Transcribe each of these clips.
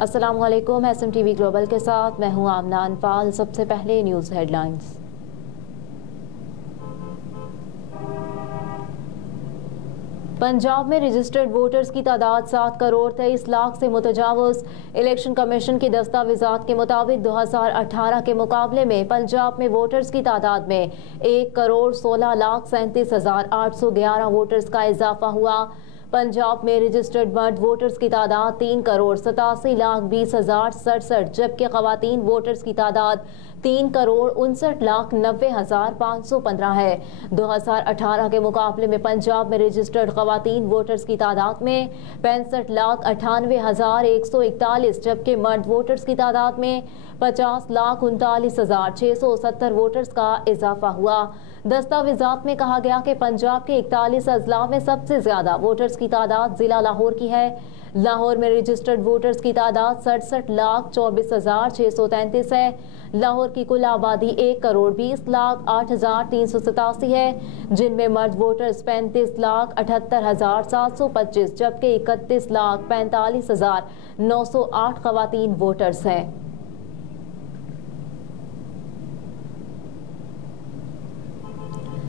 अस्सलामु अलैकुम। SMTV global के साथ मैं हूं आमना अनफाल। सबसे पहले न्यूज़ हेडलाइंस। पंजाब में रजिस्टर्ड वोटर्स की तादाद 7 करोड़ 23 लाख से मुतजावज़। इलेक्शन कमीशन की दस्तावेज़ात के मुताबिक 2018 के मुकाबले में पंजाब में वोटर्स की तादाद में 1 करोड़ 16 लाख 37,811 वोटर्स का इजाफा हुआ। पंजाब में रजिस्टर्ड मर्द वोटर्स की तादाद 3 करोड़ 87 लाख 20,067, जबकि ख़वातीन वोटर्स की तादाद 3 करोड़ 59 लाख 90,515 है। 2018 के मुकाबले में पंजाब में रजिस्टर्ड ख़वातीन वोटर्स की तादाद में 65 लाख 98,141, जबकि मर्द वोटर्स की तादाद में 50 लाख 39,670 वोटर्स का इजाफा हुआ। दस्तावेज़ात में कहा गया कि पंजाब के 41 अजला में सबसे ज्यादा वोटर्स की तादाद जिला लाहौर की है। लाहौर में रजिस्टर्ड वोटर्स की तादाद 67 लाख 24,633 है। लाहौर की कुल आबादी 1 करोड़ 20 लाख 8,387 है, जिनमें मर्द वोटर्स 35 लाख 78,725, जबकि 31 लाख 45,908 ख़वातीन वोटर्स हैं।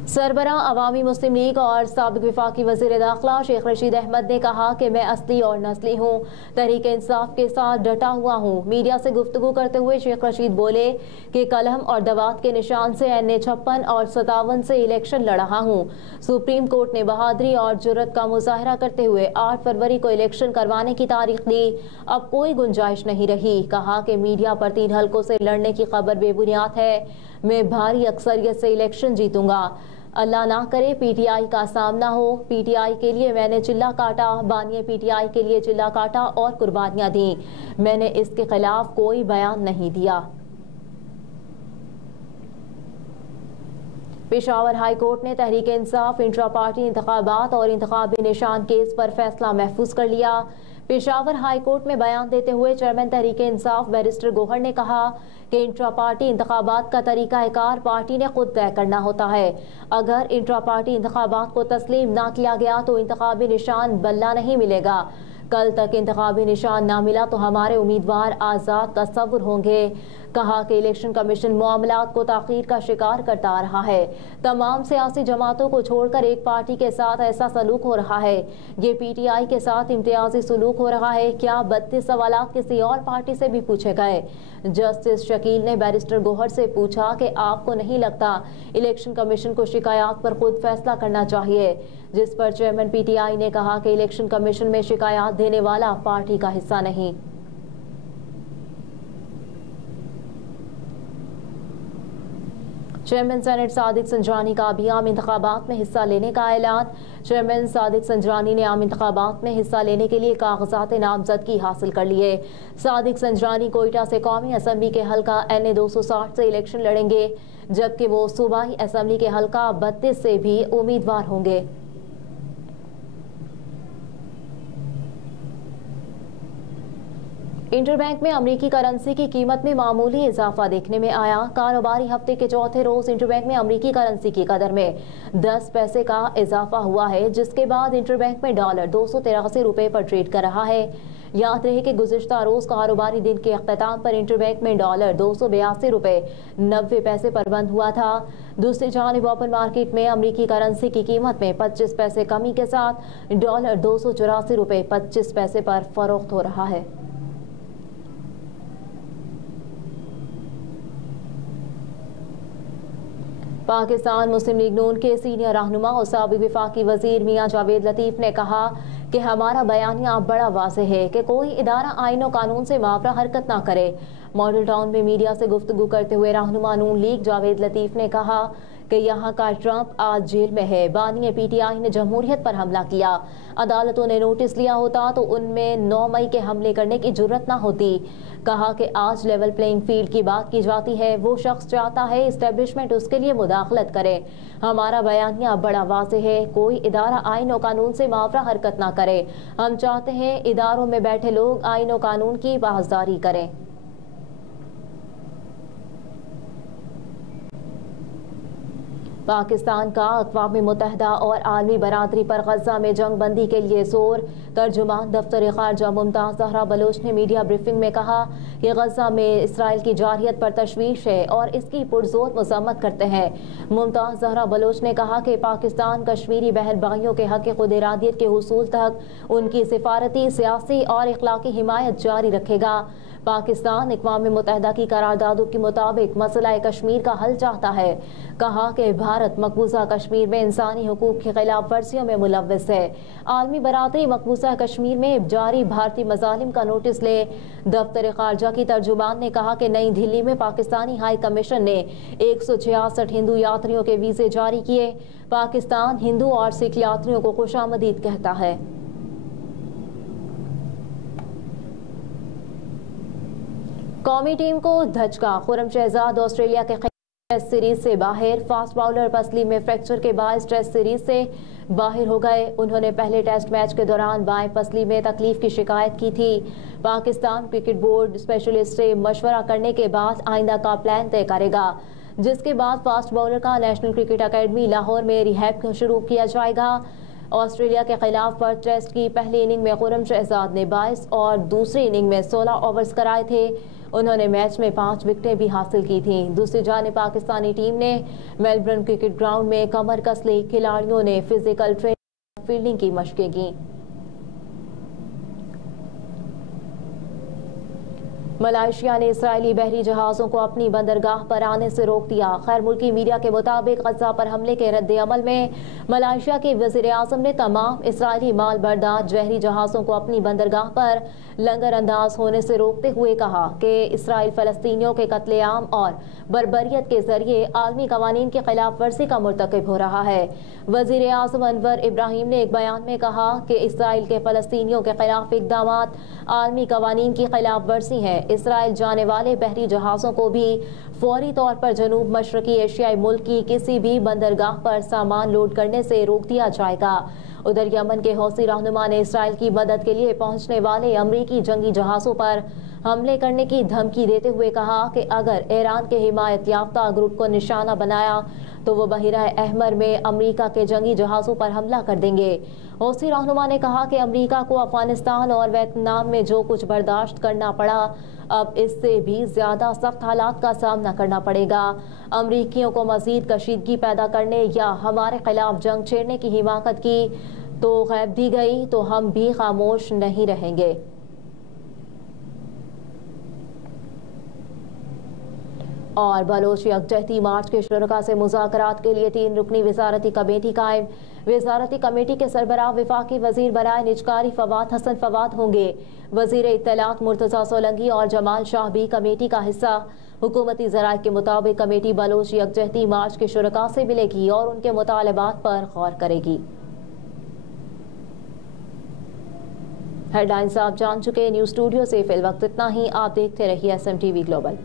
सरबराह अवामी मुस्लिम लीग और साबिक वफाकी वज़ीर दाखिला शेख रशीद अहमद ने कहा कि मैं असली और नस्ली हूँ, तहरीक इंसाफ के साथ डटा हुआ हूँ। मीडिया से गुफ्तगू करते हुए शेख रशीद बोले कि कलम और दवात के निशान से NA 56 और 57 से इलेक्शन लड़ रहा हूँ। सुप्रीम कोर्ट ने बहादुरी और जुर्रत का मुजाहरा करते हुए 8 फरवरी को इलेक्शन करवाने की तारीख दी। अब कोई गुंजाइश नहीं रही। कहा कि मीडिया पर 3 हल्कों से लड़ने की खबर बेबुनियाद है। मैं भारी अक्सरियत से इलेक्शन जीतूंगा। अल्लाह ना करे PTI का सामना हो। PTI के लिए मैंने चिल्ला काटा, बानिए PTI के लिए चिल्ला काटा और कुर्बानियां दी। मैंने इसके खिलाफ कोई बयान नहीं दिया। पेशावर हाई कोर्ट ने तहरीक इंसाफ इंट्रा पार्टी इंतखाबात और इंतखाबी निशान केस पर फैसला महफूज कर लिया। पेशावर हाई कोर्ट में बयान देते हुए चेयरमैन तहरीक इंसाफ बैरिस्टर गोहर ने कहा कि इंट्रा पार्टी इंतखाबात का तरीकाकार पार्टी ने खुद तय करना होता है। अगर इंट्रा पार्टी इंतखाबात को तस्लीम ना किया गया तो इंतखाबी निशान बल्ला नहीं मिलेगा। कल तक इंतखाबी निशान ना मिला तो हमारे उम्मीदवार आज़ाद तस्वुर होंगे। कहा कि इलेक्शन कमीशन मामलात को ताख़ीर का शिकार करता आ रहा है। तमाम सियासी जमातों को छोड़कर एक पार्टी के साथ ऐसा सलूक हो रहा है। ये PTI के साथ इम्तियाजी सलूक हो रहा है। क्या 32 सवाल किसी और पार्टी से भी पूछे गए? जस्टिस शकील ने बैरिस्टर गोहर से पूछा कि आपको नहीं लगता इलेक्शन कमीशन को शिकायत पर खुद फैसला करना चाहिए? जिस पर चेयरमैन PTI ने कहा कि इलेक्शन कमीशन में शिकायत देने वाला पार्टी का हिस्सा नहीं। चेयरमैन सेनेट सादिक संजरानी का भी आम इंतखाबात में हिस्सा लेने का ऐलान। चेयरमैन सादिक संजरानी ने आम इंतखाबात में हिस्सा लेने के लिए कागजात नामजदगी हासिल कर लिए। सादिक संजरानी कोयटा से कौमी असम्बली के हल्का NA 260 से इलेक्शन लड़ेंगे, जबकि वो सूबाई असम्बली के हल्का 32 से भी उम्मीदवार होंगे। इंटरबैंक में अमरीकी करेंसी की कीमत में मामूली इजाफा देखने में आया। कारोबारी हफ्ते के चौथे रोज इंटरबैंक में अमरीकी करेंसी की कदर में 10 पैसे का इजाफा हुआ है, जिसके बाद इंटरबैंक में डॉलर 283 रुपये पर ट्रेड कर रहा है। याद रहे कि गुज़िश्ता रोज कारोबारी दिन के अख्ताम पर इंटरबैंक में डॉलर 282 रुपये 90 पैसे पर बंद हुआ था। दूसरी जानिब ओपन मार्केट में अमरीकी करेंसी की कीमत में 25 पैसे कमी के साथ डॉलर 284 रुपये 25 पैसे पर फरोख्त हो रहा है। पाकिस्तान मुस्लिम लीग नून के सीनियर रहनुमा और साबिक वफाकी वजीर मियां जावेद लतीफ़ ने कहा कि हमारा बयानिया बड़ा वाज़ेह है कि कोई इदारा आईन और कानून से मावरा हरकत ना करे। मॉडल टाउन में मीडिया से गुफ्तगू करते हुए रहनुमा नून लीग जावेद लतीफ़ ने कहा कि यहाँ का ट्रंप आज जेल में है। बानिए PTI ने जमहूरियत पर हमला किया। अदालतों ने नोटिस लिया होता तो उनमें 9 मई के हमले करने की जुर्रत ना होती। कहा कि आज लेवल प्लेइंग फील्ड की बात की जाती है। वो शख्स चाहता है इस्टेब्लिशमेंट उसके लिए मुदाखलत करे। हमारा बयानिया बड़ा वाज़ेह है, कोई इदारा आईन और कानून से मावरा हरकत ना करे। हम चाहते हैं इदारों में बैठे लोग आईन और कानून की पासदारी करें। पाकिस्तान का अक़वाम मुत्तहिदा और आलमी बरादरी पर गज़ा में जंग बंदी के लिए जोर। तर्जुमान दफ्तर ख़ारजा मुमताज़ ज़हरा बलोच ने मीडिया ब्रीफिंग में कहा कि गज़ा में इसराइल की जारहियत पर तशवीश है और इसकी पुरजोर मज़म्मत करते हैं। मुमताज़ ज़हरा बलोच ने कहा कि पाकिस्तान कश्मीरी बहन भाइयों के हक़ खुद इरादियत के हुसूल तक उनकी सिफारती, सियासी और इखलाकी हिमायत जारी रखेगा। पाकिस्तान अक़वाम मुत्तहिदा की करारदादों के मुताबिक मसला कश्मीर का हल चाहता है। कहा कि भारत मकबूजा कश्मीर में इंसानी हुकूक की खिलाफ वर्जियों में मुलव्वस है। आलमी बरादरी मकबूजा कश्मीर में जारी भारतीय मजालिम का नोटिस ले। दफ्तर ख़ारजा की तर्जुमान ने कहा कि नई दिल्ली में पाकिस्तानी हाई कमीशन ने 166 हिंदू यात्रियों के वीज़े जारी किए। पाकिस्तान हिंदू और सिख यात्रियों को खुशामदीद कहता है। कौमी टीम को धचका। खुर्रम शहजाद ऑस्ट्रेलिया के टेस्ट सीरीज से बाहर। फास्ट बाउलर पसली में फ्रैक्चर के बाद टेस्ट सीरीज से बाहर हो गए। उन्होंने पहले टेस्ट मैच के दौरान बाएं पसली में तकलीफ की शिकायत की थी। पाकिस्तान क्रिकेट बोर्ड स्पेशलिस्ट से मशवरा करने के बाद आइंदा का प्लान तय करेगा, जिसके बाद फास्ट बाउलर का नेशनल क्रिकेट अकेडमी लाहौर में रिहैब शुरू किया जाएगा। ऑस्ट्रेलिया के खिलाफ फर्स्ट टेस्ट की पहली इनिंग में खुर्रम शहजाद ने 22 और दूसरी इनिंग में 16 ओवर्स कराए थे। उन्होंने मैच में 5 विकेटें भी हासिल की थीं। दूसरी जानिब पाकिस्तानी टीम ने मेलबर्न क्रिकेट ग्राउंड में कमर कसले खिलाड़ियों ने फिजिकल ट्रेनिंग फील्डिंग की मशकें की। मलेशिया ने इसराइली बहरी जहाज़ों को अपनी बंदरगाह पर आने से रोक दिया। खैर मुल्की मीडिया के मुताबिक गज़ा पर हमले के रद्द अमल में मलेशिया के वज़ीर आज़म ने तमाम इसराइली माल बरदार बहरी जहाज़ों को अपनी बंदरगाह पर लंगर अंदाज होने से रोकते हुए कहा कि इसराइल फ़लस्तीनियों के कत्लेआम और बर्बरियत के जरिए आलमी कवानीन की खिलाफ वर्जी का मुर्तकिब हो रहा है। वज़ीर आज़म अनवर इब्राहिम ने एक बयान में कहा कि इसराइल के फ़लस्तीनियों के खिलाफ इक़दाम आलमी कवानीन की खिलाफ वर्जी है। इसराइल जाने वाले बहरी जहाज़ों को भी फौरी तौर पर जनूब मशरकी एशियाई मुल्क की किसी भी बंदरगाह पर सामान लोड करने से रोक दिया जाएगा। उधर यमन के हौसी रहनुमा ने इसराइल की मदद के लिए पहुंचने वाले अमरीकी जंगी जहाज़ों पर हमले करने की धमकी देते हुए कहा कि अगर ईरान के हिमायत याफ्ता ग्रुप को निशाना बनाया तो वो बहिरा अहमर में अमरीका के जंगी जहाज़ों पर हमला कर देंगे। हौसी रहनुमा ने कहा कि अमरीका को अफगानिस्तान और वियतनाम में जो कुछ बर्दाश्त करना पड़ा, अब इससे भी ज़्यादा सख्त हालात का सामना करना पड़ेगा। अमरीकियों को मज़ीद कशीदगी पैदा करने या हमारे खिलाफ जंग छेड़ने की हिमाकत की तो गैब दी गई तो हम भी खामोश नहीं रहेंगे। और बलोच यकजहती मार्च के शुरका से मुज़ाकरात के लिए 3 रुकनी वज़ारती कमेटी कायम। वज़ारती कमेटी के सरबराह वफाकी वज़ीर बराए निजकारी फवाद हसन फवाद होंगे। वज़ीर इत्तलात मुर्तज़ा सोलंकी और जमाल शाह भी कमेटी का हिस्सा। हुकूमती ज़राए के मुताबिक कमेटी बलोच यकजहती मार्च के शुरका से मिलेगी और उनके मुतालबात पर गौर करेगी। हेडलाइंस आप जान चुके। न्यूज़ स्टूडियो से फिल वक्त इतना ही। आप देखते रहिए SMTV ग्लोबल।